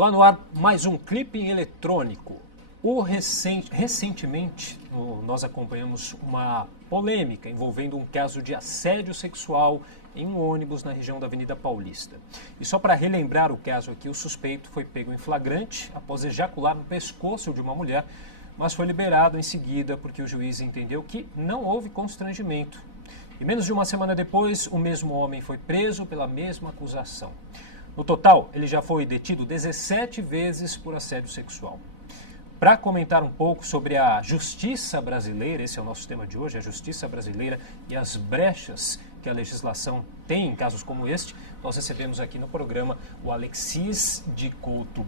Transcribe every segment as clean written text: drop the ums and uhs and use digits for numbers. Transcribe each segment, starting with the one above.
Olá, no ar, mais um clipe eletrônico. Recentemente, nós acompanhamos uma polêmica envolvendo um caso de assédio sexual em um ônibus na região da Avenida Paulista. E só para relembrar o caso aqui, o suspeito foi pego em flagrante após ejacular no pescoço de uma mulher, mas foi liberado em seguida porque o juiz entendeu que não houve constrangimento. E menos de uma semana depois, o mesmo homem foi preso pela mesma acusação. No total, ele já foi detido 17 vezes por assédio sexual. Para comentar um pouco sobre a justiça brasileira, esse é o nosso tema de hoje, a justiça brasileira e as brechas que a legislação tem em casos como este, nós recebemos aqui no programa o Alexis Couto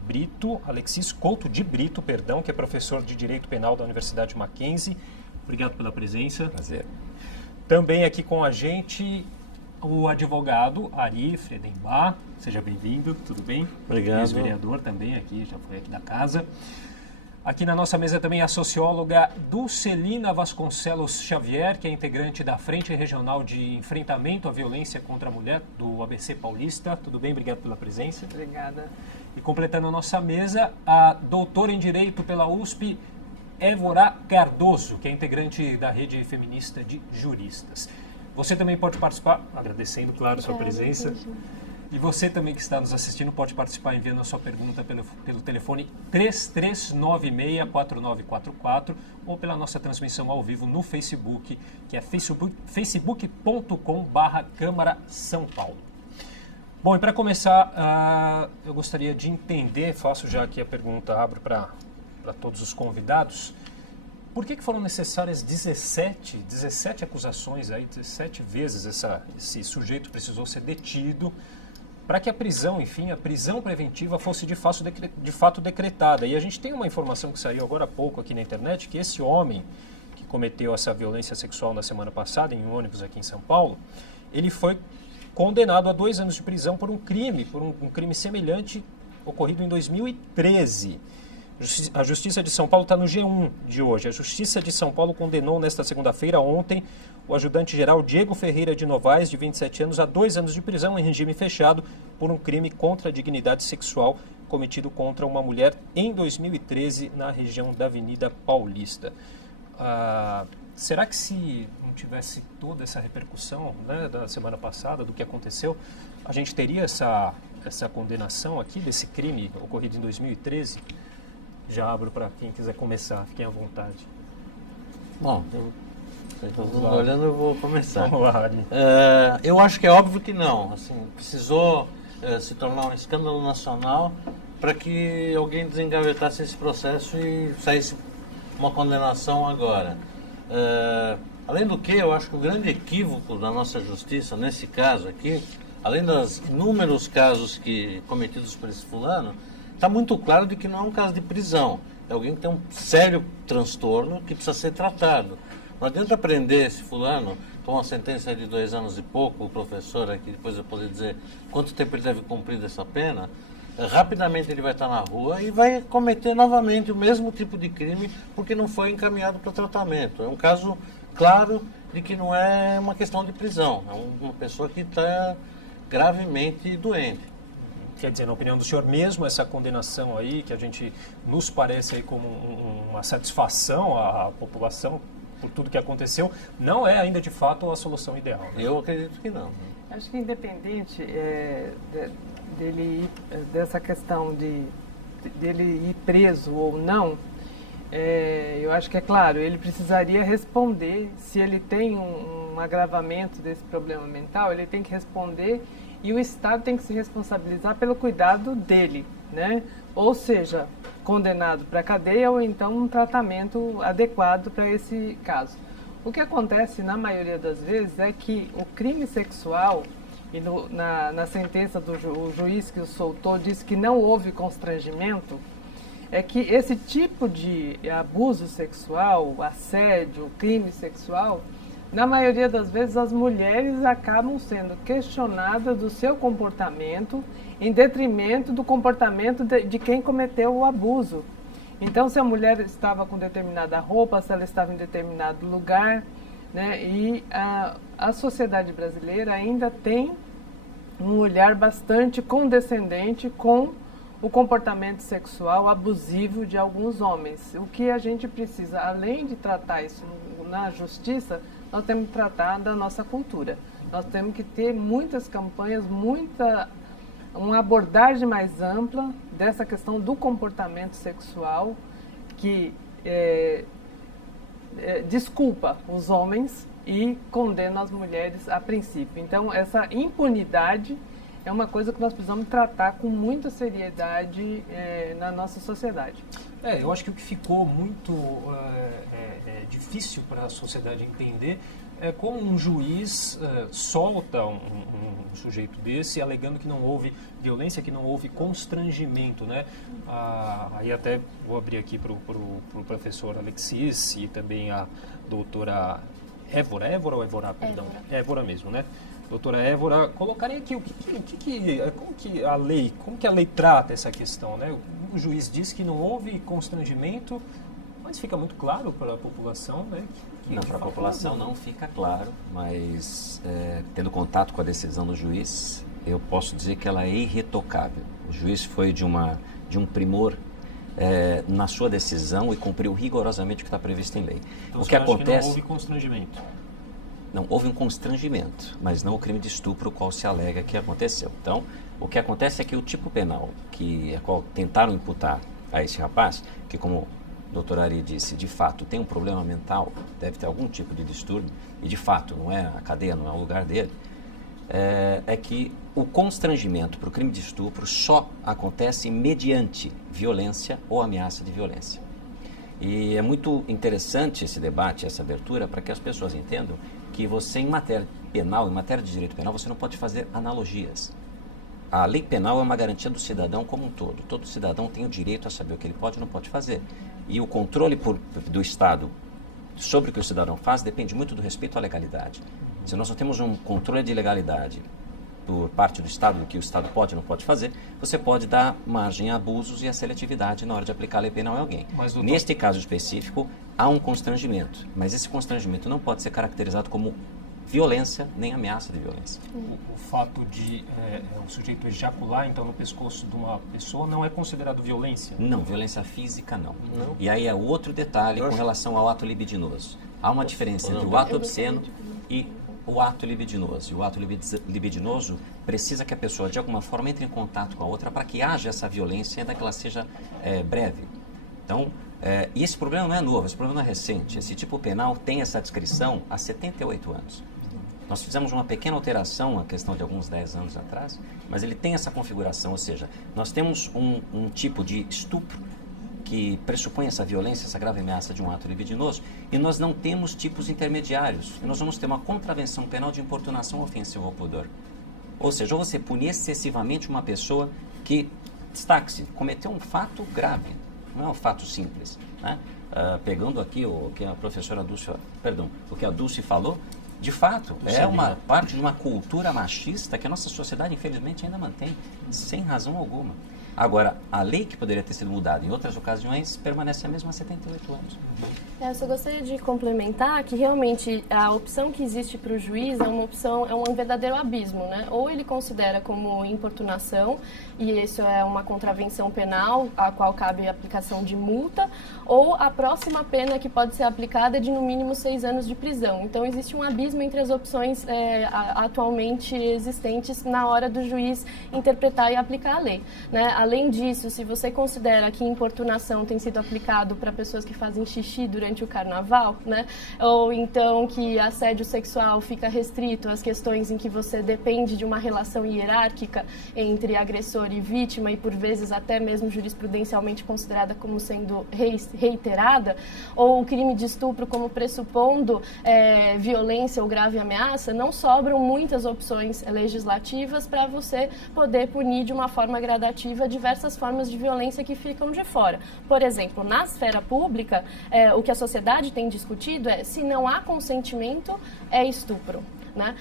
de Brito, que é professor de Direito Penal da Universidade Mackenzie. Obrigado pela presença. Prazer. Também aqui com a gente o advogado Ari Fredenbach. Seja bem-vindo, tudo bem? Obrigado. Ex-vereador também aqui, já foi aqui da casa. Aqui na nossa mesa também a socióloga Dulcelina Vasconcelos Xavier, que é integrante da Frente Regional de Enfrentamento à Violência contra a Mulher, do ABC Paulista. Tudo bem? Obrigado pela presença. Obrigada. E completando a nossa mesa, a doutora em Direito pela USP, Évora Cardoso, que é integrante da Rede Feminista de Juristas. Você também pode participar, agradecendo, claro, a sua presença. E você também que está nos assistindo pode participar enviando a sua pergunta pelo telefone 3396-4944 ou pela nossa transmissão ao vivo no Facebook, que é facebook.com/Câmara São Paulo. Bom, e para começar, eu gostaria de entender, faço já aqui a pergunta, abro para todos os convidados, por que foram necessárias 17 acusações, aí, 17 vezes esse sujeito precisou ser detido para que a prisão, enfim, a prisão preventiva fosse de fato decretada. E a gente tem uma informação que saiu agora há pouco aqui na internet, que esse homem que cometeu essa violência sexual na semana passada em um ônibus aqui em São Paulo, ele foi condenado a 2 anos de prisão por um crime semelhante ocorrido em 2013. A Justiça de São Paulo está no G1 de hoje. A Justiça de São Paulo condenou nesta segunda-feira, ontem, o ajudante-geral Diego Ferreira de Novaes, de 27 anos, a 2 anos de prisão em regime fechado por um crime contra a dignidade sexual cometido contra uma mulher em 2013 na região da Avenida Paulista. Será que se não tivesse toda essa repercussão, né, da semana passada, do que aconteceu, a gente teria essa condenação aqui desse crime ocorrido em 2013? Já abro para quem quiser começar, fiquem à vontade. Bom, olhando, eu vou começar. Vamos lá, Ari. Eu acho que é óbvio que não. Assim, precisou se tornar um escândalo nacional para que alguém desengavetasse esse processo e saísse uma condenação agora. Além do que, eu acho que o grande equívoco da nossa justiça, nesse caso aqui, além dos inúmeros casos cometidos por esse fulano, está muito claro de que não é um caso de prisão. É alguém que tem um sério transtorno que precisa ser tratado. Não adianta prender esse fulano com uma sentença de 2 anos e pouco, o professor aqui, depois eu poder dizer quanto tempo ele deve cumprir dessa pena, rapidamente ele vai estar na rua e vai cometer novamente o mesmo tipo de crime porque não foi encaminhado para tratamento. É um caso claro de que não é uma questão de prisão, é uma pessoa que está gravemente doente. Quer dizer, na opinião do senhor mesmo, essa condenação aí, que a gente nos parece aí como uma satisfação à população por tudo que aconteceu, não é ainda de fato a solução ideal, né? Eu acredito que não. Acho que independente dessa questão dele ir preso ou não, eu acho que é claro, ele precisaria responder. Se ele tem um agravamento desse problema mental, ele tem que responder. E o Estado tem que se responsabilizar pelo cuidado dele, né? Ou seja, condenado para a cadeia ou então um tratamento adequado para esse caso. O que acontece na maioria das vezes é que o crime sexual, e na sentença o juiz que o soltou disse que não houve constrangimento, é que esse tipo de abuso sexual, assédio, crime sexual, na maioria das vezes, as mulheres acabam sendo questionadas do seu comportamento em detrimento do comportamento de quem cometeu o abuso. Então, se a mulher estava com determinada roupa, se ela estava em determinado lugar, né? E a sociedade brasileira ainda tem um olhar bastante condescendente com o comportamento sexual abusivo de alguns homens. O que a gente precisa, além de tratar isso na justiça, nós temos que tratar da nossa cultura. Nós temos que ter muitas campanhas, uma abordagem mais ampla dessa questão do comportamento sexual que desculpa os homens e condena as mulheres a princípio. Então, essa impunidade é uma coisa que nós precisamos tratar com muita seriedade na nossa sociedade. Eu acho que o que ficou muito difícil para a sociedade entender é como um juiz solta um sujeito desse alegando que não houve violência, que não houve constrangimento, né? Aí até vou abrir aqui para o professor Alexis e também a doutora Évora ou Évora, perdão? Évora mesmo, né? Doutora Évora, colocarem aqui como que a lei trata essa questão, né? O juiz diz que não houve constrangimento, mas fica muito claro para a população, né? Não, para a população não fica claro, mas tendo contato com a decisão do juiz, eu posso dizer que ela é irretocável. O juiz foi de um primor na sua decisão e cumpriu rigorosamente o que está previsto em lei. Então, o que acontece? Que não houve constrangimento? Não, houve um constrangimento, mas não o crime de estupro, o qual se alega que aconteceu. Então, o que acontece é que o tipo penal a qual tentaram imputar a esse rapaz, que como o doutor Ari disse, de fato tem um problema mental, deve ter algum tipo de distúrbio, e de fato não é a cadeia, não é o lugar dele, é que o constrangimento para o crime de estupro só acontece mediante violência ou ameaça de violência. E é muito interessante esse debate, essa abertura, para que as pessoas entendam que você, em matéria penal, em matéria de direito penal, você não pode fazer analogias. A lei penal é uma garantia do cidadão como um todo. Todo cidadão tem o direito a saber o que ele pode e não pode fazer. E o controle do Estado sobre o que o cidadão faz depende muito do respeito à legalidade. Se nós não temos um controle de legalidade por parte do Estado, do que o Estado pode e não pode fazer, você pode dar margem a abusos e a seletividade na hora de aplicar a lei penal em alguém. Mas, doutor... Neste caso específico, há um constrangimento, mas esse constrangimento não pode ser caracterizado como violência nem ameaça de violência. O fato de o sujeito ejacular então no pescoço de uma pessoa não é considerado violência? Não, violência física não. E aí é outro detalhe com relação ao ato libidinoso. Há uma diferença entre o ato obsceno e o ato libidinoso. E o ato libidinoso precisa que a pessoa de alguma forma entre em contato com a outra para que haja essa violência, ainda que ela seja breve. Então, e esse problema não é novo, esse problema não é recente. Esse tipo penal tem essa descrição há 78 anos. Nós fizemos uma pequena alteração, a questão de alguns 10 anos atrás, mas ele tem essa configuração, ou seja, nós temos um tipo de estupro que pressupõe essa violência, essa grave ameaça de um ato libidinoso, e nós não temos tipos intermediários. E nós vamos ter uma contravenção penal de importunação ofensiva ao pudor. Ou seja, ou você punir excessivamente uma pessoa que, destaque-se, cometeu um fato grave, não é um fato simples, né? Pegando aqui o que a professora Dulce, o que a Dulce falou, de fato, é uma parte de uma cultura machista que a nossa sociedade, infelizmente, ainda mantém, sem razão alguma. Agora, a lei que poderia ter sido mudada em outras ocasiões permanece a mesma há 78 anos. Eu só gostaria de complementar que realmente a opção que existe para o juiz é uma opção, é um verdadeiro abismo, né? Ou ele considera como importunação, e isso é uma contravenção penal, a qual cabe a aplicação de multa, ou a próxima pena que pode ser aplicada é de no mínimo 6 anos de prisão. Então existe um abismo entre as opções atualmente existentes na hora do juiz interpretar e aplicar a lei, né? Além disso, se você considera que importunação tem sido aplicado para pessoas que fazem xixi durante o carnaval, né? Ou então que assédio sexual fica restrito às questões em que você depende de uma relação hierárquica entre agressor e vítima e por vezes até mesmo jurisprudencialmente considerada como sendo reiterada, ou o crime de estupro como pressupondo violência ou grave ameaça, não sobram muitas opções legislativas para você poder punir de uma forma gradativa diversas formas de violência que ficam de fora. Por exemplo, na esfera pública, o que a sociedade tem discutido é se não há consentimento, é estupro. né?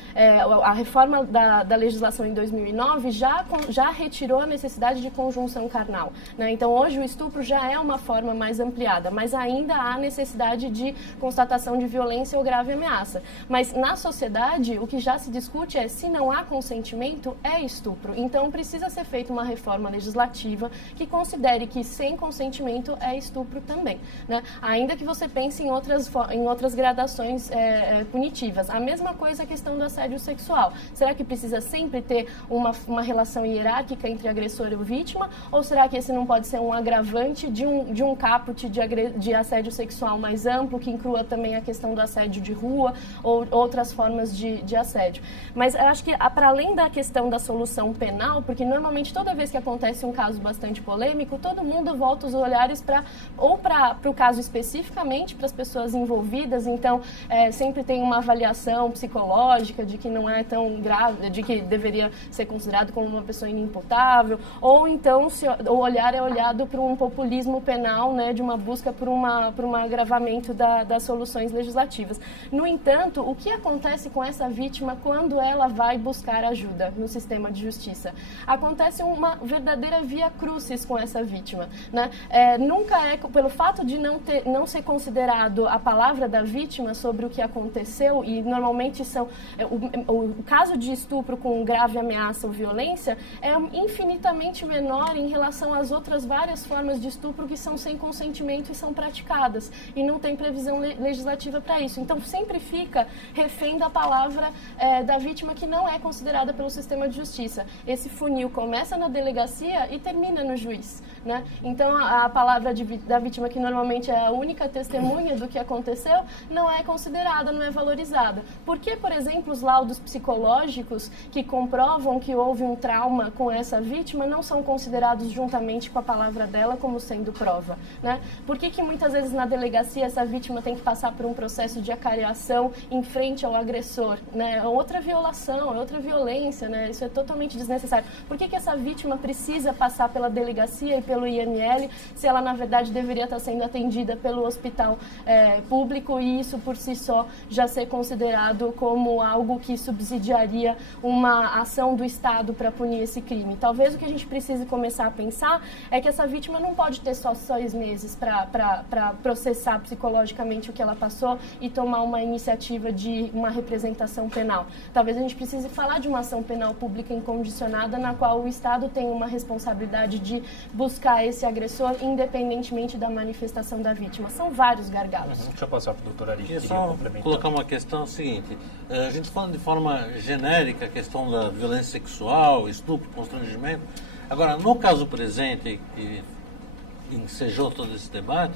A reforma da legislação em 2009 já retirou a necessidade de conjunção carnal, né? Então, hoje o estupro já é uma forma mais ampliada, mas ainda há necessidade de constatação de violência ou grave ameaça. Mas, na sociedade, o que já se discute é se não há consentimento, é estupro. Então, precisa ser feita uma reforma legislativa que considere que sem consentimento é estupro também, né? Ainda que você pense em outras gradações punitivas. A mesma coisa a questão do assédio sexual. Será que precisa sempre ter uma relação hierárquica entre agressor e vítima? Ou será que esse não pode ser um agravante de um caput de assédio sexual mais amplo, que inclua também a questão do assédio de rua ou outras formas de assédio? Mas eu acho que, para além da questão da solução penal, porque normalmente toda vez que acontece um caso bastante polêmico, todo mundo volta os olhares para o caso especificamente, para as pessoas envolvidas. Então, sempre tem uma avaliação psicológica de que não é tão grave, de que deveria ser considerado como uma pessoa inimputável, ou então o olhar é olhado para um populismo penal, né, de uma busca por um agravamento das soluções legislativas. No entanto, o que acontece com essa vítima quando ela vai buscar ajuda no sistema de justiça? Acontece uma verdadeira via crucis com essa vítima, né? Nunca pelo fato de não ser considerado a palavra da vítima sobre o que aconteceu, e normalmente o caso de estupro com grave ameaça ou violência é infinitamente menor em relação às outras várias formas de estupro que são sem consentimento e são praticadas, e não tem previsão legislativa para isso. Então, sempre fica refém da palavra da vítima, que não é considerada pelo sistema de justiça. Esse funil começa na delegacia e termina no juiz, né? Então, a palavra da vítima, que normalmente é a única testemunha do que aconteceu, não é considerada, não é valorizada. Por que, por exemplo, os laudos psicológicos que comprovam que houve um trauma com essa vítima não são considerados juntamente com a palavra dela como sendo prova, né? Por que muitas vezes na delegacia essa vítima tem que passar por um processo de acareação em frente ao agressor, né? É outra violação, é outra violência, né? Isso é totalmente desnecessário. Por que essa vítima precisa passar pela delegacia e pelo IML se ela, na verdade, deveria estar sendo atendida pelo hospital público, e isso por si só já ser considerado como algo que subsidiaria uma ação do Estado para punir esse crime? Talvez o que a gente precise começar a pensar é que essa vítima não pode ter só 6 meses para processar psicologicamente o que ela passou e tomar uma iniciativa de uma representação penal. Talvez a gente precise falar de uma ação penal pública incondicionada, na qual o Estado tem uma responsabilidade de buscar esse agressor independentemente da manifestação da vítima. São vários gargalos. Deixa eu passar para o doutor Ari. Queria só colocar uma questão seguinte. A gente falando de forma genérica a questão da violência sexual, estupro, constrangimento. Agora, no caso presente, que ensejou todo esse debate,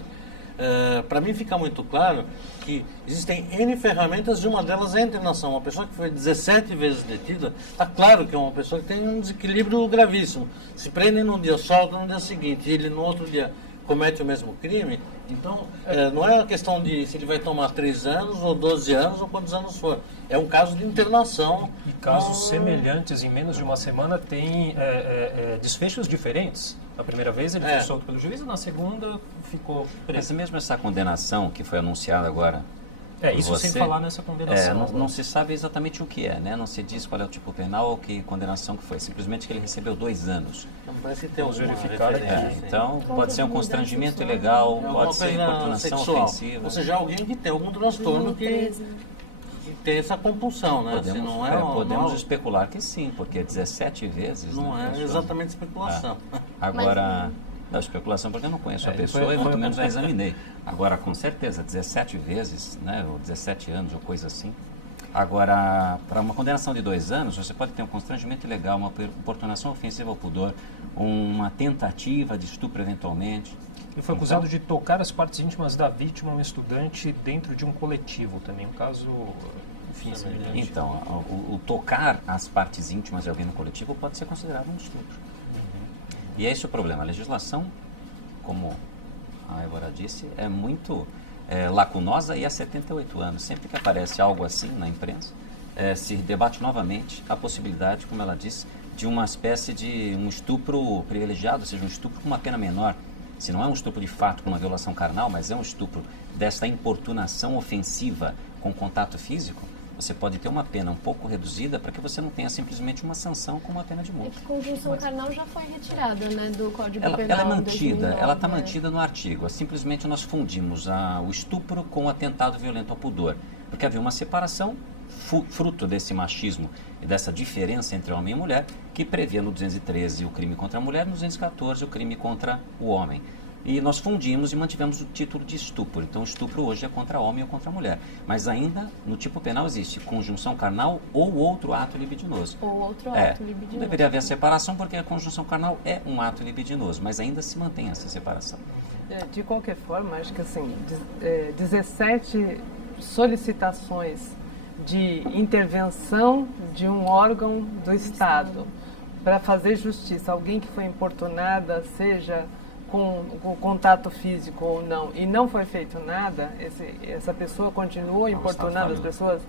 para mim fica muito claro que existem N ferramentas e uma delas é a internação. Uma pessoa que foi 17 vezes detida, está claro que é uma pessoa que tem um desequilíbrio gravíssimo. Se prende num dia, solta no dia seguinte, e ele no outro dia comete o mesmo crime. Então, não é uma questão de se ele vai tomar 3 anos ou 12 anos ou quantos anos for. É um caso de internação. E casos semelhantes em menos de uma semana têm desfechos diferentes. Na primeira vez ele foi solto pelo juiz e na segunda ficou preso. Mas mesmo essa condenação que foi anunciada agora... isso sem falar nessa condenação. Não se sabe exatamente o que é, né? Não se diz qual é o tipo penal ou que condenação que foi. Simplesmente que ele recebeu 2 anos. Parece que tem Vamos verificar aqui. Então, pode ser um constrangimento ilegal, pode ser importunação ofensiva. Ou seja, alguém que tem algum transtorno que tem essa compulsão, né? Podemos especular que sim, porque 17 vezes... Não é exatamente especulação. Agora... Não, especulação porque eu não conheço a pessoa e muito menos a examinei. Agora, com certeza, 17 vezes, né, ou 17 anos ou coisa assim. Agora, para uma condenação de 2 anos, você pode ter um constrangimento ilegal, uma importunação ofensiva ao pudor, uma tentativa de estupro eventualmente. Ele foi acusado de tocar as partes íntimas da vítima, um estudante, dentro de um coletivo também, um caso, enfim, semelhante. Então, o tocar as partes íntimas de alguém no coletivo pode ser considerado um estupro. E é esse o problema. A legislação, como a Évora disse, é muito lacunosa e há 78 anos. Sempre que aparece algo assim na imprensa, se debate novamente a possibilidade, como ela disse, de uma espécie de um estupro privilegiado, ou seja, um estupro com uma pena menor. Se não é um estupro de fato com uma violação carnal, mas é um estupro desta importunação ofensiva com contato físico, você pode ter uma pena um pouco reduzida para que você não tenha simplesmente uma sanção como a pena de É multa. que conjunção carnal já foi retirada, né, do Código Ela Penal. é em mantida, 2009, ela está né? mantida no artigo. Simplesmente nós fundimos o estupro com o atentado violento ao pudor. Porque havia uma separação fruto desse machismo e dessa diferença entre homem e mulher, que previa no 213 o crime contra a mulher, no 214 o crime contra o homem. E nós fundimos e mantivemos o título de estupro. Então, o estupro hoje é contra homem ou contra mulher. Mas ainda, no tipo penal, existe conjunção carnal ou outro ato libidinoso. Ou outro ato libidinoso. Deveria haver separação, porque a conjunção carnal é um ato libidinoso, mas ainda se mantém essa separação. De qualquer forma, acho que assim, 17 solicitações de intervenção de um órgão do Estado para fazer justiça, alguém que foi importunada, seja com contato físico ou não, e não foi feito nada, essa pessoa continuou importunando as pessoas,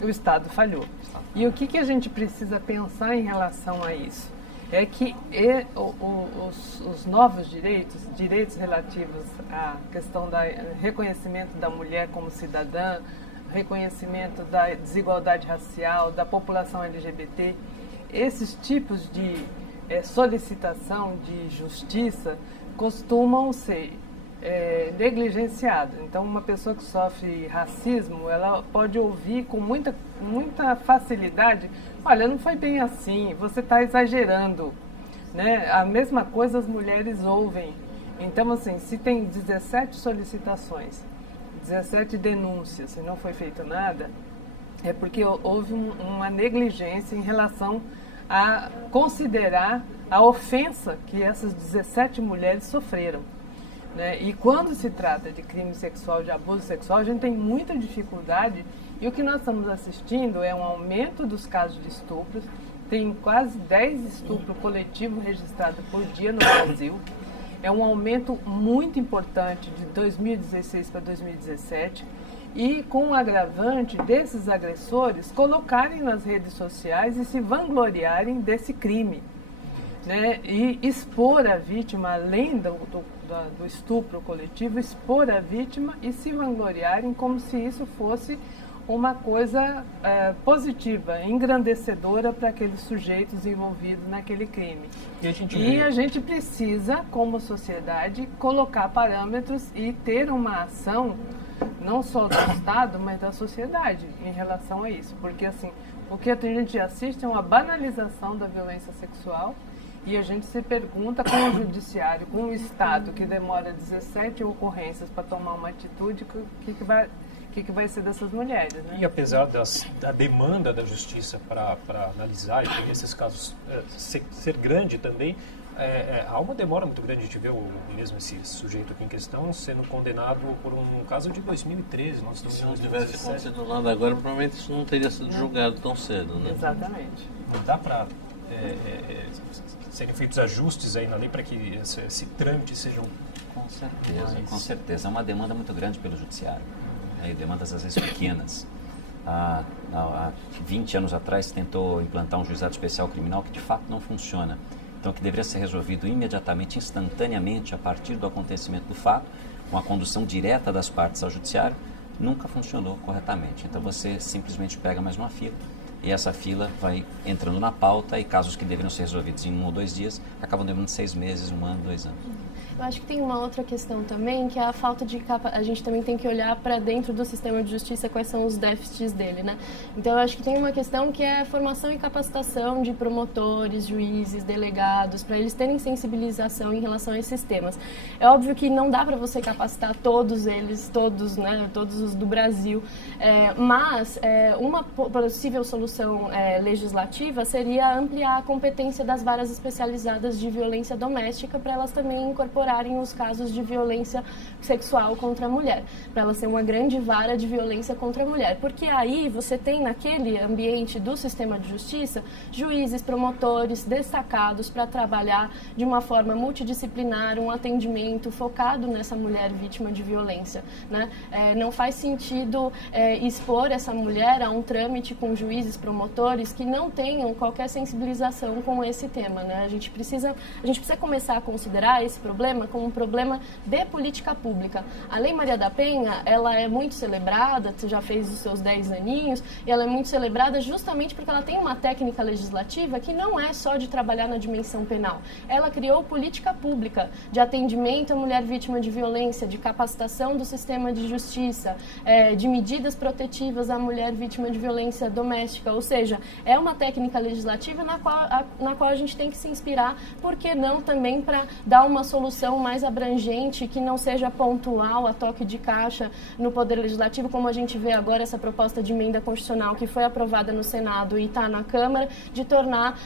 o Estado falhou. E o que a gente precisa pensar em relação a isso? É que os novos direitos relativos à questão do reconhecimento da mulher como cidadã, reconhecimento da desigualdade racial, da população LGBT, esses tipos de solicitação de justiça costumam ser negligenciados. Então, uma pessoa que sofre racismo, ela pode ouvir com muita facilidade: olha, não foi bem assim, você está exagerando, né? A mesma coisa as mulheres ouvem. Então, assim, se tem 17 solicitações, 17 denúncias e não foi feito nada, é porque houve uma negligência em relação a considerar a ofensa que essas 17 mulheres sofreram, né? E quando se trata de crime sexual, de abuso sexual, a gente tem muita dificuldade, e o que nós estamos assistindo é um aumento dos casos de estupros. Tem quase 10 estupros coletivos registrados por dia no Brasil. É um aumento muito importante de 2016 para 2017, e com o agravante desses agressores colocarem nas redes sociais e se vangloriarem desse crime, né? E expor a vítima, além do estupro coletivo, expor a vítima e se vangloriarem como se isso fosse uma coisa positiva, engrandecedora para aqueles sujeitos envolvidos naquele crime. E a gente precisa, como sociedade, colocar parâmetros e ter uma ação não só do Estado, mas da sociedade em relação a isso. Porque assim, o que a gente assiste é uma banalização da violência sexual, e a gente se pergunta, com o judiciário, com o Estado, que demora 17 ocorrências para tomar uma atitude, o que vai ser dessas mulheres, né? E apesar da demanda da justiça para analisar e por esses casos ser grande também, há uma demora muito grande. A gente vê mesmo esse sujeito aqui em questão sendo condenado por um caso de 2013. Nós estamos Se não tivesse acontecido nada agora, provavelmente isso não teria sido julgado tão cedo, né? Exatamente. Não dá para serem feitos ajustes aí na lei para que esse trâmite seja Com certeza, com certeza. É uma demanda muito grande pelo judiciário, né? E demandas às vezes pequenas. Há 20 anos atrás se tentou implantar um juizado especial criminal que de fato não funciona. Então, que deveria ser resolvido imediatamente, instantaneamente, a partir do acontecimento do fato, com a condução direta das partes ao judiciário, nunca funcionou corretamente. Então, você simplesmente pega mais uma fila, e essa fila vai entrando na pauta, e casos que deveriam ser resolvidos em 1 ou 2 dias, acabam demorando 6 meses, 1 ano, 2 anos. Eu acho que tem uma outra questão também, que é a falta de a gente também tem que olhar para dentro do sistema de justiça quais são os déficits dele, né? Então, eu acho que tem uma questão que é a formação e capacitação de promotores, juízes, delegados, para eles terem sensibilização em relação a esses temas. É óbvio que não dá para você capacitar todos eles, né, todos os do Brasil, mas uma possível solução legislativa seria ampliar a competência das varas especializadas de violência doméstica, para elas também incorporarem os casos de violência sexual contra a mulher, para ela ser uma grande vara de violência contra a mulher, porque aí você tem naquele ambiente do sistema de justiça juízes, promotores destacados para trabalhar de uma forma multidisciplinar, um atendimento focado nessa mulher vítima de violência, né? Não faz sentido expor essa mulher a um trâmite com juízes, promotores que não tenham qualquer sensibilização com esse tema, né? A gente precisa começar a considerar esse problema problema como um problema de política pública. A Lei Maria da Penha, ela é muito celebrada, já fez os seus 10 aninhos, e ela é muito celebrada justamente porque ela tem uma técnica legislativa que não é só de trabalhar na dimensão penal. Ela criou política pública de atendimento à mulher vítima de violência, de capacitação do sistema de justiça, de medidas protetivas à mulher vítima de violência doméstica, ou seja, é uma técnica legislativa na qual a gente tem que se inspirar, por que não também para dar uma solução mais abrangente, que não seja pontual, a toque de caixa no Poder Legislativo, como a gente vê agora essa proposta de emenda constitucional que foi aprovada no Senado e está na Câmara, de tornar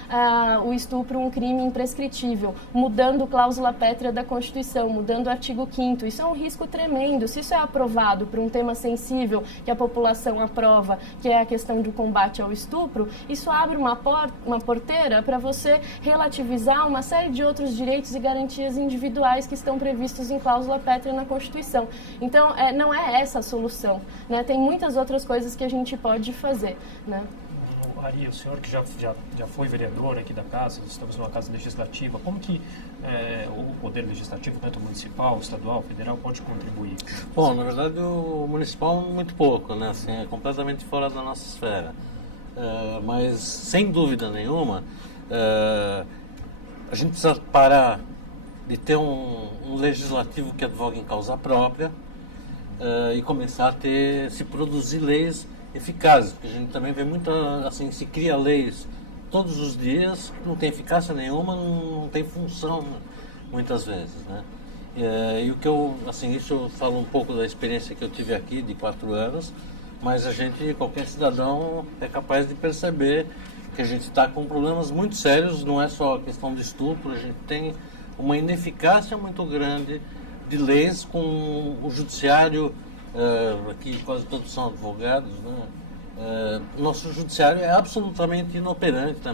o estupro um crime imprescritível, mudando cláusula pétrea da Constituição, mudando o artigo 5º. Isso é um risco tremendo. Se isso é aprovado por um tema sensível que a população aprova, que é a questão do combate ao estupro, isso abre uma porteira para você relativizar uma série de outros direitos e garantias individuais que estão previstos em cláusula pétrea na Constituição. Então, não é essa a solução, né? Tem muitas outras coisas que a gente pode fazer, né? Ari, o senhor que já foi vereador aqui da casa, estamos numa casa legislativa, como que o Poder Legislativo, tanto municipal, estadual, federal, pode contribuir? Bom, na verdade o municipal muito pouco, né? Assim, é completamente fora da nossa esfera. Mas, sem dúvida nenhuma, a gente precisa parar de ter um legislativo que advogue em causa própria e começar a se produzir leis eficazes, porque a gente também vê muita, assim, se cria leis todos os dias, não tem eficácia nenhuma, não tem função muitas vezes, né? E o que isso eu falo um pouco da experiência que eu tive aqui de 4 anos, mas qualquer cidadão é capaz de perceber que a gente está com problemas muito sérios, não é só a questão de estupro, a gente tem uma ineficácia muito grande de leis com o judiciário. Aqui quase todos são advogados, né? Nosso judiciário é absolutamente inoperante na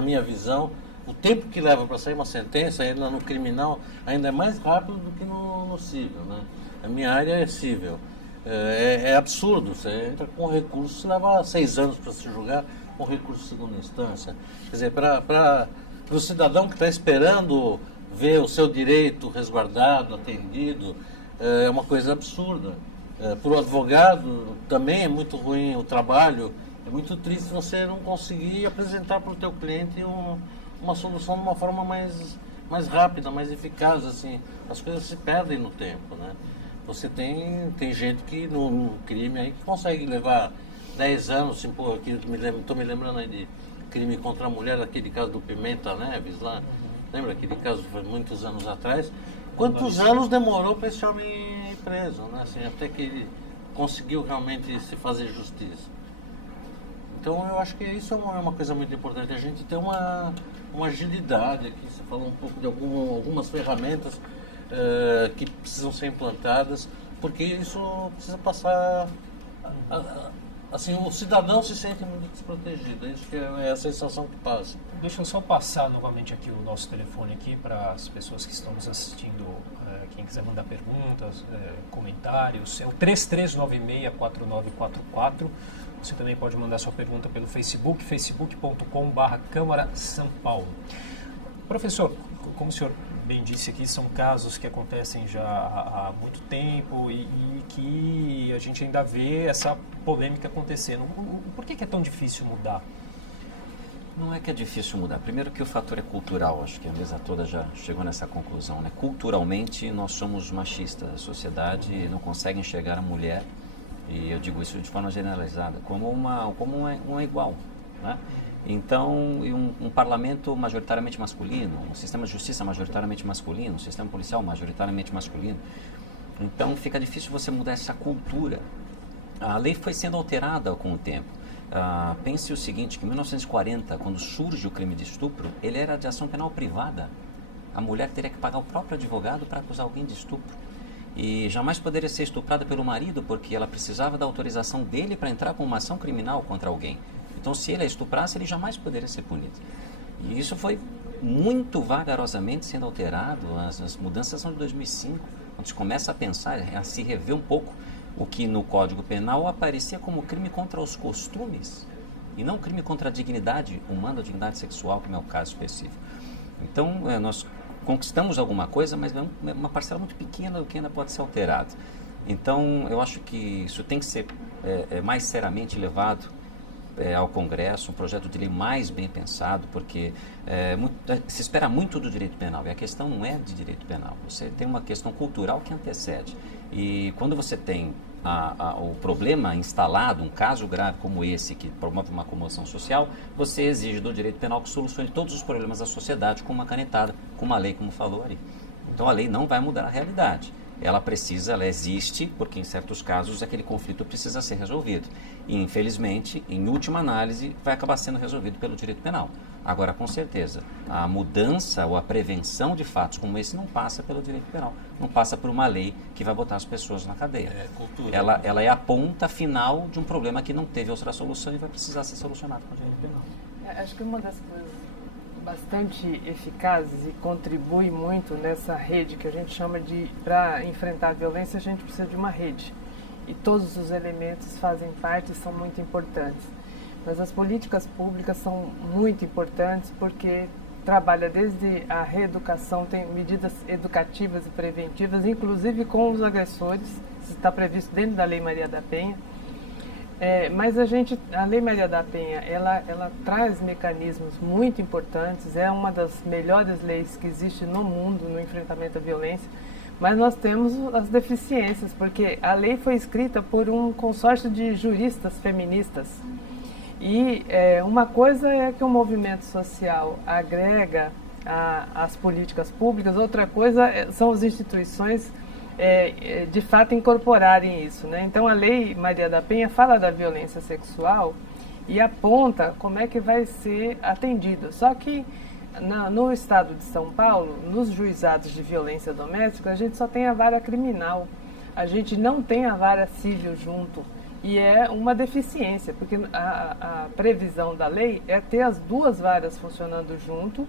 minha visão. O tempo que leva para sair uma sentença ainda no criminal ainda é mais rápido do que no civil, né? A minha área é civil. É absurdo, você entra com recurso, você leva 6 anos para se julgar com recurso de segunda instância. Quer dizer, para o cidadão que está esperando ver o seu direito resguardado, atendido, é uma coisa absurda. Para o advogado também é muito ruim o trabalho, é muito triste você não conseguir apresentar para o teu cliente uma solução de uma forma mais rápida, mais eficaz. Assim, as coisas se perdem no tempo, né? Você tem gente que no crime aí que consegue levar 10 anos, assim, pô, estou me lembrando aí de crime contra a mulher, aquele caso do Pimenta Neves lá, lembra aquele caso foi muitos anos atrás? Quantos anos demorou para esse homem ir preso, né? Assim, até que ele conseguiu realmente se fazer justiça. Então eu acho que isso é uma coisa muito importante, a gente ter uma agilidade aqui. Você falou um pouco de algumas ferramentas que precisam ser implantadas, porque isso precisa passar... Assim, o cidadão se sente muito desprotegido, isso que é a sensação que passa. Deixa eu só passar novamente aqui o nosso telefone aqui para as pessoas que estão nos assistindo, quem quiser mandar perguntas, comentários, é o 3396-4944. Você também pode mandar sua pergunta pelo Facebook, facebook.com/Câmara São Paulo. Professor, como o senhor bem disse aqui, são casos que acontecem já há muito tempo e que a gente ainda vê essa polêmica acontecendo. Por que é tão difícil mudar? Não é que é difícil mudar. Primeiro que o fator é cultural, acho que a mesa toda já chegou nessa conclusão, né? Culturalmente, nós somos machistas. A sociedade não consegue enxergar a mulher, e eu digo isso de forma generalizada, como uma igual, né? Então, um parlamento majoritariamente masculino, um sistema de justiça majoritariamente masculino, um sistema policial majoritariamente masculino. Então, fica difícil você mudar essa cultura. A lei foi sendo alterada com o tempo. Pense o seguinte, que em 1940, quando surge o crime de estupro, ele era de ação penal privada. A mulher teria que pagar o próprio advogado para acusar alguém de estupro. E jamais poderia ser estuprada pelo marido, porque ela precisava da autorização dele para entrar com uma ação criminal contra alguém. Então, se ele a estuprasse, ele jamais poderia ser punido. E isso foi muito vagarosamente sendo alterado. As mudanças são de 2005, quando se começa a pensar, a se rever um pouco o que no Código Penal aparecia como crime contra os costumes e não crime contra a dignidade humana, a dignidade sexual, como é o caso específico. Então, nós conquistamos alguma coisa, mas é uma parcela muito pequena do que ainda pode ser alterado. Então, eu acho que isso tem que ser mais seriamente levado ao Congresso, um projeto de lei mais bem pensado, porque se espera muito do direito penal, e a questão não é de direito penal, você tem uma questão cultural que antecede. E quando você tem o problema instalado, um caso grave como esse, que promove uma comoção social, você exige do direito penal que solucione todos os problemas da sociedade com uma canetada, com uma lei, como falou ali. Então a lei não vai mudar a realidade. Ela existe, porque em certos casos aquele conflito precisa ser resolvido. E infelizmente, em última análise, vai acabar sendo resolvido pelo direito penal. Agora, com certeza, a mudança ou a prevenção de fatos como esse não passa pelo direito penal, não passa por uma lei que vai botar as pessoas na cadeia. Ela é a ponta final de um problema que não teve outra solução e vai precisar ser solucionado com o direito penal. Acho que uma das coisas bastante eficazes e contribui muito nessa rede que a gente chama de, para enfrentar a violência, a gente precisa de uma rede. E todos os elementos fazem parte e são muito importantes. Mas as políticas públicas são muito importantes porque trabalha desde a reeducação, tem medidas educativas e preventivas, inclusive com os agressores, isso está previsto dentro da Lei Maria da Penha. Mas a Lei Maria da Penha, ela traz mecanismos muito importantes, é uma das melhores leis que existe no mundo no enfrentamento à violência, mas nós temos as deficiências, porque a lei foi escrita por um consórcio de juristas feministas. E uma coisa é que o movimento social agrega as políticas públicas, outra coisa são as instituições de fato incorporarem isso, né? Então a Lei Maria da Penha fala da violência sexual e aponta como é que vai ser atendido. Só que no estado de São Paulo, nos juizados de violência doméstica, a gente só tem a vara criminal, a gente não tem a vara civil junto. E é uma deficiência, porque a previsão da lei é ter as duas varas funcionando junto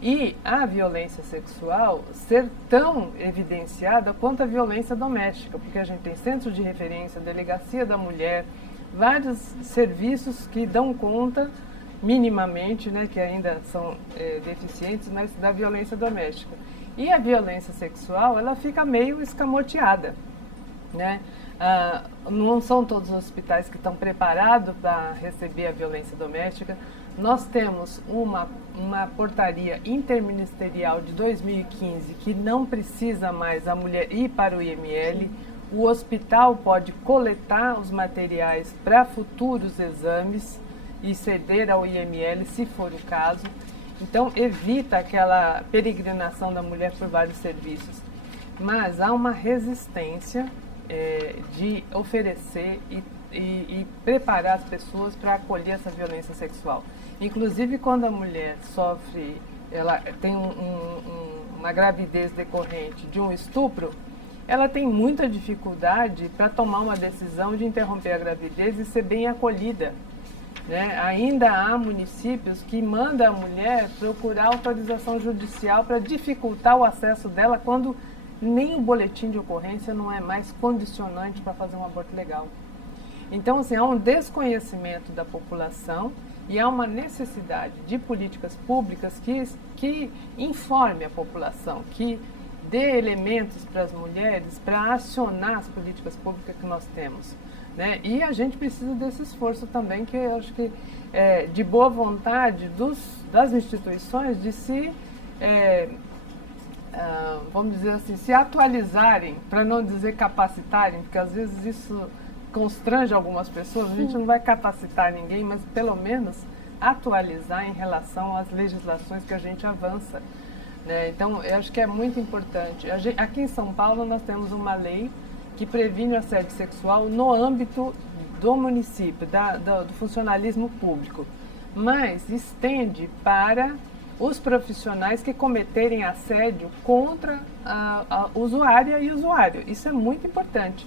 e a violência sexual ser tão evidenciada quanto a violência doméstica, porque a gente tem centro de referência, delegacia da mulher, vários serviços que dão conta minimamente, né, que ainda são deficientes, mas da violência doméstica. E a violência sexual, ela fica meio escamoteada, né? Não são todos os hospitais que estão preparados para receber a violência doméstica. Nós temos uma portaria interministerial de 2015 que não precisa mais a mulher ir para o IML. O hospital pode coletar os materiais para futuros exames e ceder ao IML, se for o caso. Então, evita aquela peregrinação da mulher por vários serviços. Mas há uma resistência de oferecer e preparar as pessoas para acolher essa violência sexual. Inclusive, quando a mulher sofre, ela tem uma gravidez decorrente de um estupro, ela tem muita dificuldade para tomar uma decisão de interromper a gravidez e ser bem acolhida, né? Ainda há municípios que mandam a mulher procurar autorização judicial para dificultar o acesso dela quando nem o boletim de ocorrência não é mais condicionante para fazer um aborto legal. Então, assim, há um desconhecimento da população e há uma necessidade de políticas públicas que informe a população, que dê elementos para as mulheres para acionar as políticas públicas que nós temos, né? E a gente precisa desse esforço também, que eu acho que de boa vontade das instituições de se... vamos dizer assim, se atualizarem, para não dizer capacitarem, porque às vezes isso constrange algumas pessoas, a gente não vai capacitar ninguém, mas pelo menos atualizar em relação às legislações que a gente avança, né? Então, eu acho que é muito importante. Aqui em São Paulo nós temos uma lei que previne o assédio sexual no âmbito do município, do funcionalismo público, mas estende para os profissionais que cometerem assédio contra a usuária e usuário. Isso é muito importante.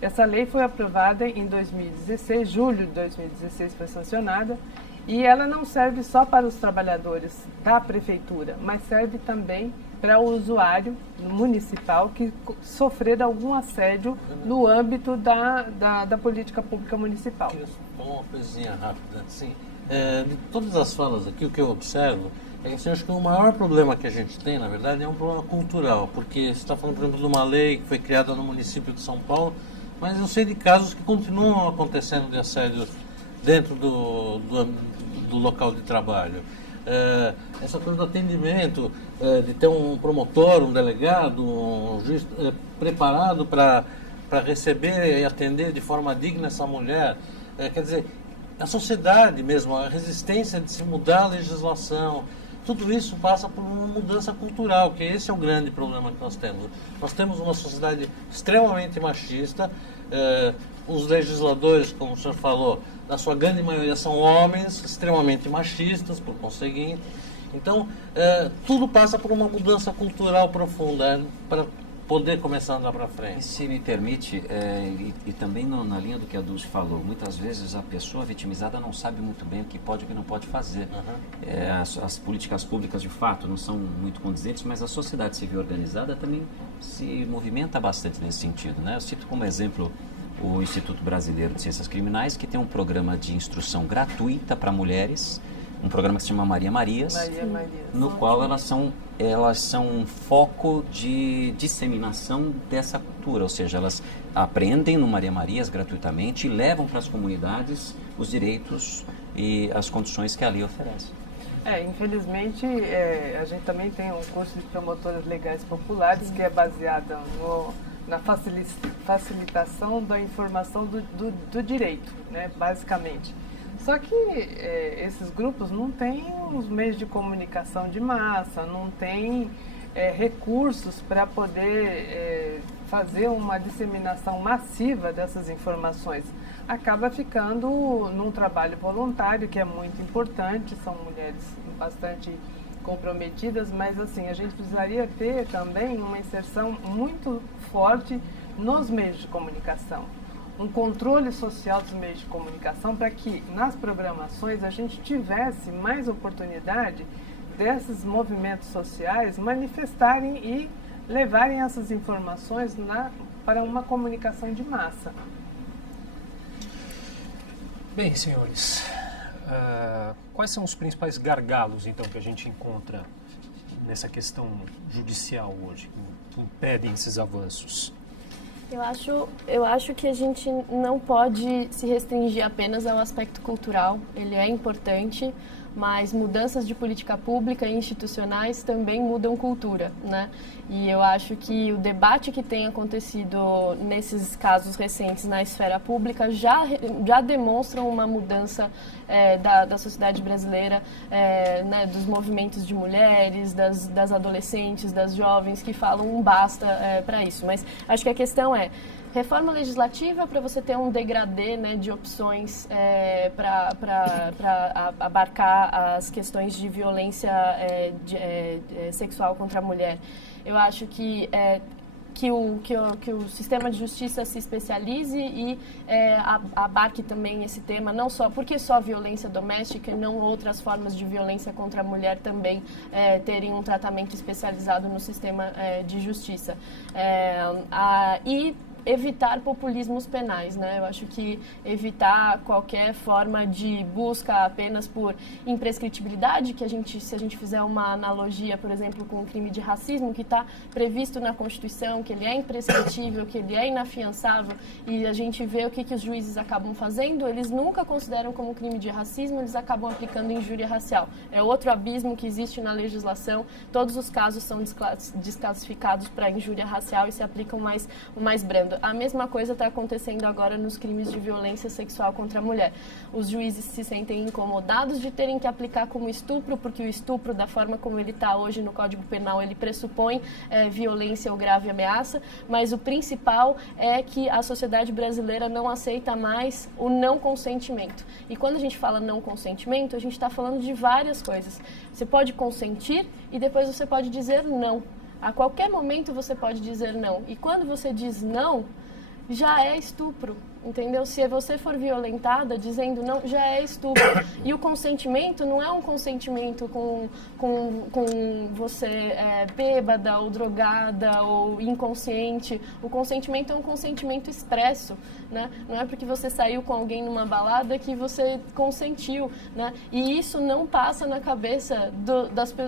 Essa lei foi aprovada em 2016, julho de 2016 foi sancionada, e ela não serve só para os trabalhadores da prefeitura, mas serve também para o usuário municipal que sofrer algum assédio no âmbito da política pública municipal. Uma coisinha rápida, assim, de todas as falas aqui, o que eu observo Eu acho que o maior problema que a gente tem, na verdade, é um problema cultural, porque você está falando, por exemplo, de uma lei que foi criada no município de São Paulo, mas eu sei de casos que continuam acontecendo de assédio dentro do local de trabalho. Essa coisa do atendimento, de ter um promotor, um delegado, um juiz preparado para receber e atender de forma digna essa mulher. Quer dizer, a sociedade mesmo, a resistência de se mudar a legislação, tudo isso passa por uma mudança cultural, que esse é o grande problema que nós temos. Nós temos uma sociedade extremamente machista, os legisladores, como o senhor falou, na sua grande maioria são homens, extremamente machistas, por conseguinte. Então, tudo passa por uma mudança cultural profunda, para poder começar a andar para frente. E se me permite, e também na linha do que a Dulce falou, muitas vezes a pessoa vitimizada não sabe muito bem o que pode e o que não pode fazer. As políticas públicas, de fato, não são muito condizentes, mas a sociedade civil organizada também se movimenta bastante nesse sentido, né? Eu cito como exemplo o Instituto Brasileiro de Ciências Criminais, que tem um programa de instrução gratuita para mulheres, um programa que se chama Maria Marias, no qual elas são um foco de disseminação dessa cultura, ou seja, elas aprendem no Maria Marias gratuitamente e levam para as comunidades os direitos e as condições que a lei oferece. Infelizmente, a gente também tem um curso de promotoras legais populares que é baseado na facilitação da informação do direito, né, basicamente. Só que esses grupos não têm os meios de comunicação de massa, não têm recursos para poder fazer uma disseminação massiva dessas informações. Acaba ficando num trabalho voluntário, que é muito importante, são mulheres bastante comprometidas, mas assim, a gente precisaria ter também uma inserção muito forte nos meios de comunicação. Um controle social dos meios de comunicação para que nas programações a gente tivesse mais oportunidade desses movimentos sociais manifestarem e levarem essas informações para uma comunicação de massa. Bem, senhores, quais são os principais gargalos, então, que a gente encontra nessa questão judicial hoje, que impedem esses avanços? Eu acho que a gente não pode se restringir apenas ao aspecto cultural. Ele é importante, mas mudanças de política pública e institucionais também mudam cultura, né? E eu acho que o debate que tem acontecido nesses casos recentes na esfera pública já demonstram uma mudança da sociedade brasileira, né, dos movimentos de mulheres, das adolescentes, das jovens que falam um basta para isso. Mas acho que a questão é reforma legislativa para você ter um degradê, né, de opções para abarcar as questões de violência sexual contra a mulher. Eu acho que o sistema de justiça se especialize e abarque também esse tema, não só porque só violência doméstica e não outras formas de violência contra a mulher também terem um tratamento especializado no sistema de justiça. E evitar populismos penais, né? Eu acho que evitar qualquer forma de busca apenas por imprescritibilidade, que se a gente fizer uma analogia, por exemplo, com o crime de racismo, que está previsto na Constituição, que ele é imprescritível, que ele é inafiançável, e a gente vê o que os juízes acabam fazendo, eles nunca consideram como crime de racismo, eles acabam aplicando injúria racial. É outro abismo que existe na legislação, todos os casos são desclassificados para injúria racial e se aplicam o mais brando. A mesma coisa está acontecendo agora nos crimes de violência sexual contra a mulher. Os juízes se sentem incomodados de terem que aplicar como estupro, porque o estupro, da forma como ele está hoje no Código Penal, ele pressupõe violência ou grave ameaça, mas o principal é que a sociedade brasileira não aceita mais o não consentimento. E quando a gente fala não consentimento, a gente está falando de várias coisas. Você pode consentir e depois você pode dizer não. A qualquer momento você pode dizer não. E quando você diz não, já é estupro. entendeu? Se você for violentada, dizendo não, já é estupro. E o consentimento não é um consentimento com você bêbada ou drogada ou inconsciente. O consentimento é um consentimento expresso, né? Não é porque você saiu com alguém numa balada que você consentiu, né? E isso não passa na cabeça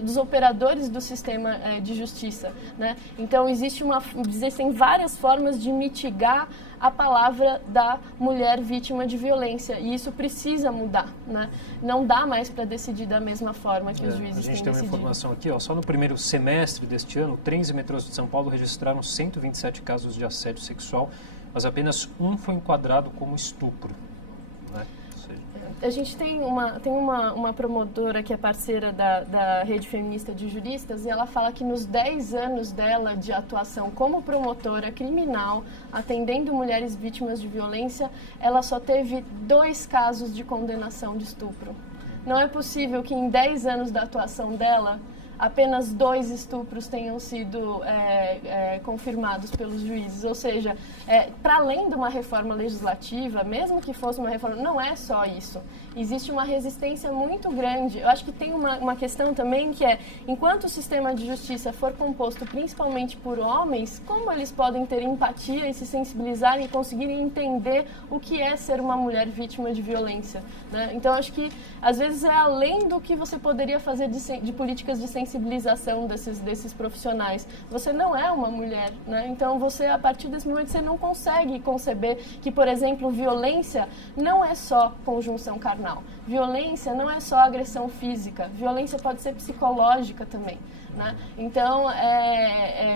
dos operadores do sistema de justiça, né? Então existem várias formas de mitigar a palavra da mulher vítima de violência, e isso precisa mudar, né? Não dá mais para decidir da mesma forma que os juízes têm decidido. A gente tem uma informação aqui, ó, só no primeiro semestre deste ano, trens e metrôs de São Paulo registraram 127 casos de assédio sexual, mas apenas um foi enquadrado como estupro, né? A gente tem uma promotora que é parceira da Rede Feminista de Juristas, e ela fala que nos 10 anos dela de atuação como promotora criminal, atendendo mulheres vítimas de violência, ela só teve 2 casos de condenação de estupro. Não é possível que em 10 anos da atuação dela, apenas 2 estupros tenham sido confirmados pelos juízes. Ou seja, para além de uma reforma legislativa, mesmo que fosse uma reforma, não é só isso. Existe uma resistência muito grande. Eu acho que tem uma questão também que é, enquanto o sistema de justiça for composto principalmente por homens, como eles podem ter empatia e se sensibilizar e conseguirem entender o que é ser uma mulher vítima de violência, né? Então, acho que, às vezes, é além do que você poderia fazer de políticas de sensibilização desses profissionais. Você não é uma mulher, né? Então, a partir desse momento, você não consegue conceber que, por exemplo, violência não é só conjunção carnal. Violência não é só agressão física. Violência pode ser psicológica também, né? Então,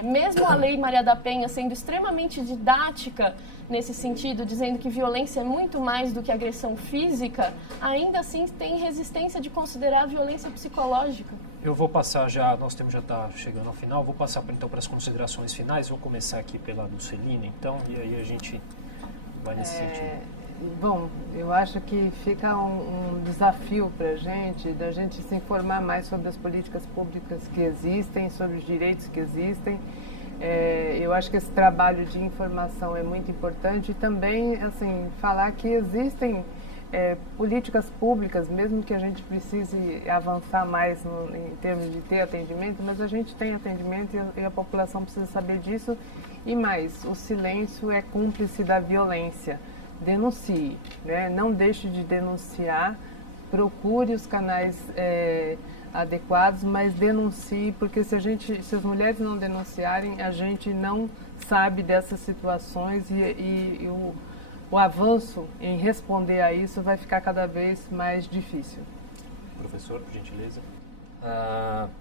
mesmo a Lei Maria da Penha sendo extremamente didática nesse sentido, dizendo que violência é muito mais do que agressão física, ainda assim tem resistência de considerar a violência psicológica. Eu vou passar já, nosso tempo já está chegando ao final, vou passar então para as considerações finais, vou começar aqui pela do Celina, então, e aí a gente vai nesse sentido. Bom, eu acho que fica um desafio para a gente, da gente se informar mais sobre as políticas públicas que existem, sobre os direitos que existem. Eu acho que esse trabalho de informação é muito importante, e também, assim, falar que existem políticas públicas, mesmo que a gente precise avançar mais em termos de ter atendimento, mas a gente tem atendimento e a população precisa saber disso. E mais, o silêncio é cúmplice da violência. Denuncie, né? Não deixe de denunciar, procure os canais adequados, mas denuncie, porque se as mulheres não denunciarem, a gente não sabe dessas situações, e o avanço em responder a isso vai ficar cada vez mais difícil. Professor, por gentileza.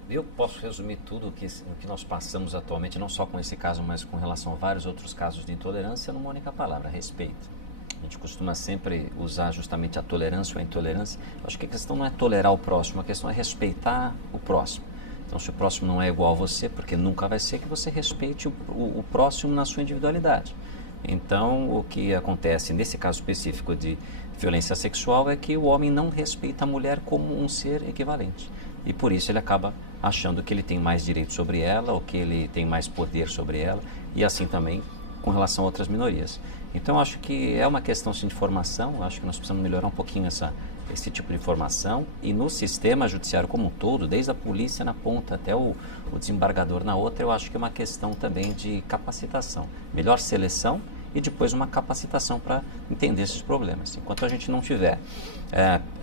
Eu posso resumir tudo o que nós passamos atualmente, não só com esse caso, mas com relação a vários outros casos de intolerância, numa única palavra: respeito. A gente costuma sempre usar justamente a tolerância ou a intolerância. Acho que a questão não é tolerar o próximo, a questão é respeitar o próximo. Então, se o próximo não é igual a você, porque nunca vai ser, que você respeite o próximo na sua individualidade. Então, o que acontece nesse caso específico de violência sexual é que o homem não respeita a mulher como um ser equivalente. E por isso ele acaba achando que ele tem mais direito sobre ela, ou que ele tem mais poder sobre ela, e assim também com relação a outras minorias. Então, acho que é uma questão sim, de formação. Acho que nós precisamos melhorar um pouquinho esse tipo de informação, e no sistema judiciário como um todo, desde a polícia na ponta até o desembargador na outra, eu acho que é uma questão também de capacitação, melhor seleção e depois uma capacitação para entender esses problemas. Enquanto a gente não tiver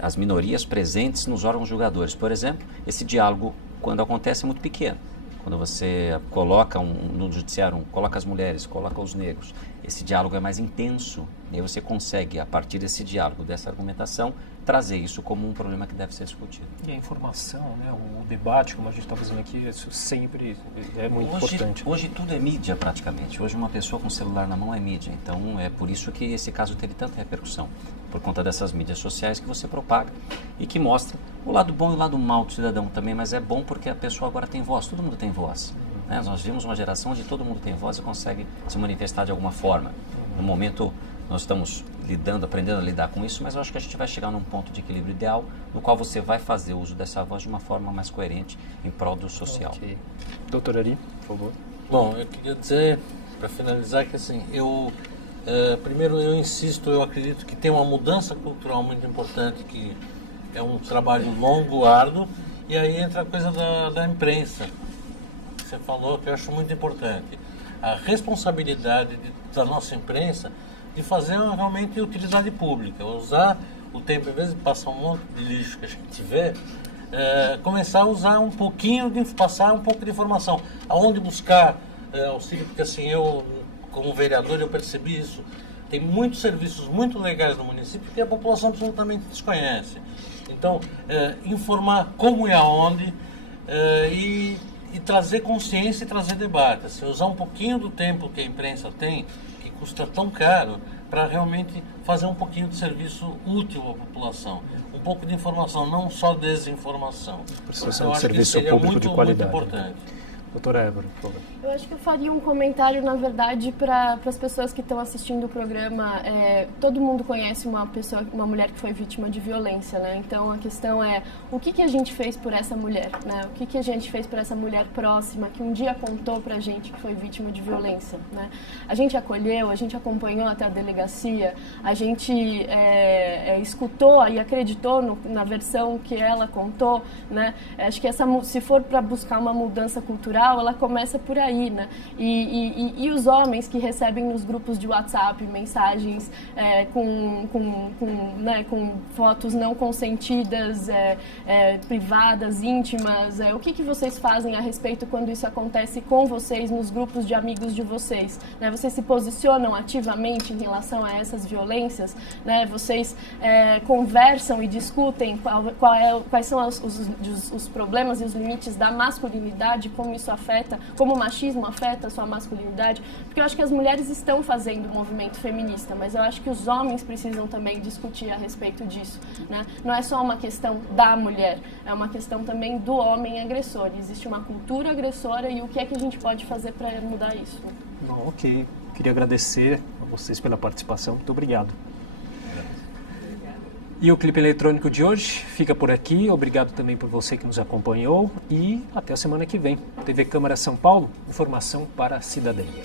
as minorias presentes nos órgãos julgadores, por exemplo, esse diálogo, quando acontece, é muito pequeno. Quando você coloca no judiciário, coloca as mulheres, coloca os negros, esse diálogo é mais intenso, e aí você consegue, a partir desse diálogo, dessa argumentação, trazer isso como um problema que deve ser discutido. E a informação, né, o debate, como a gente está fazendo aqui, isso sempre é muito importante. Hoje tudo é mídia praticamente. Hoje uma pessoa com o celular na mão é mídia. Então é por isso que esse caso teve tanta repercussão, por conta dessas mídias sociais que você propaga e que mostra o lado bom e o lado mau do cidadão também, mas é bom porque a pessoa agora tem voz, todo mundo tem voz. Né? Nós vimos uma geração onde todo mundo tem voz e consegue se manifestar de alguma forma. No momento nós estamos aprendendo a lidar com isso, mas eu acho que a gente vai chegar num ponto de equilíbrio ideal, no qual você vai fazer uso dessa voz de uma forma mais coerente em prol do social. Okay. Doutor Ari, por favor. Bom, eu queria dizer, para finalizar, que assim, eu Primeiro, eu insisto, eu acredito que tem uma mudança cultural muito importante, que é um trabalho longo, árduo, e aí entra a coisa da imprensa, que você falou, que eu acho muito importante. A responsabilidade da nossa imprensa de fazer realmente utilidade pública, usar o tempo, em vez de passar um monte de lixo que a gente vê, começar a usar um pouquinho, passar um pouco de informação. Aonde buscar auxílio, porque assim, eu, como vereador, eu percebi isso. Tem muitos serviços muito legais no município que a população absolutamente desconhece. Então, informar como e aonde e trazer consciência e trazer debate. Assim, usar um pouquinho do tempo que a imprensa tem, que custa tão caro, para realmente fazer um pouquinho de serviço útil à população. Um pouco de informação, não só desinformação. Prestação de serviço público de qualidade. Muito importante. Doutora Évora, por favor. Eu acho que eu faria um comentário, na verdade, para as pessoas que estão assistindo o programa. Todo mundo conhece uma mulher que foi vítima de violência, né? Então a questão é o que a gente fez por essa mulher, né? O que a gente fez por essa mulher próxima que um dia contou para a gente que foi vítima de violência, né? A gente acolheu, a gente acompanhou até a delegacia, a gente escutou e acreditou na versão que ela contou, né? Acho que se for para buscar uma mudança cultural, ela começa por aí, né? E os homens que recebem nos grupos de WhatsApp mensagens com fotos não consentidas, privadas, íntimas, o que vocês fazem a respeito quando isso acontece com vocês nos grupos de amigos de vocês, né? Vocês se posicionam ativamente em relação a essas violências, né? Vocês conversam e discutem quais são os problemas e os limites da masculinidade, como isso afeta, como o machismo afeta a sua masculinidade, porque eu acho que as mulheres estão fazendo o movimento feminista, mas eu acho que os homens precisam também discutir a respeito disso, né? Não é só uma questão da mulher, é uma questão também do homem agressor. Existe uma cultura agressora e o que é que a gente pode fazer para mudar isso? Bom, ok. Queria agradecer a vocês pela participação. Muito obrigado. E o Clipe Eletrônico de hoje fica por aqui. Obrigado também por você que nos acompanhou e até a semana que vem. TV Câmara São Paulo, informação para a cidadania.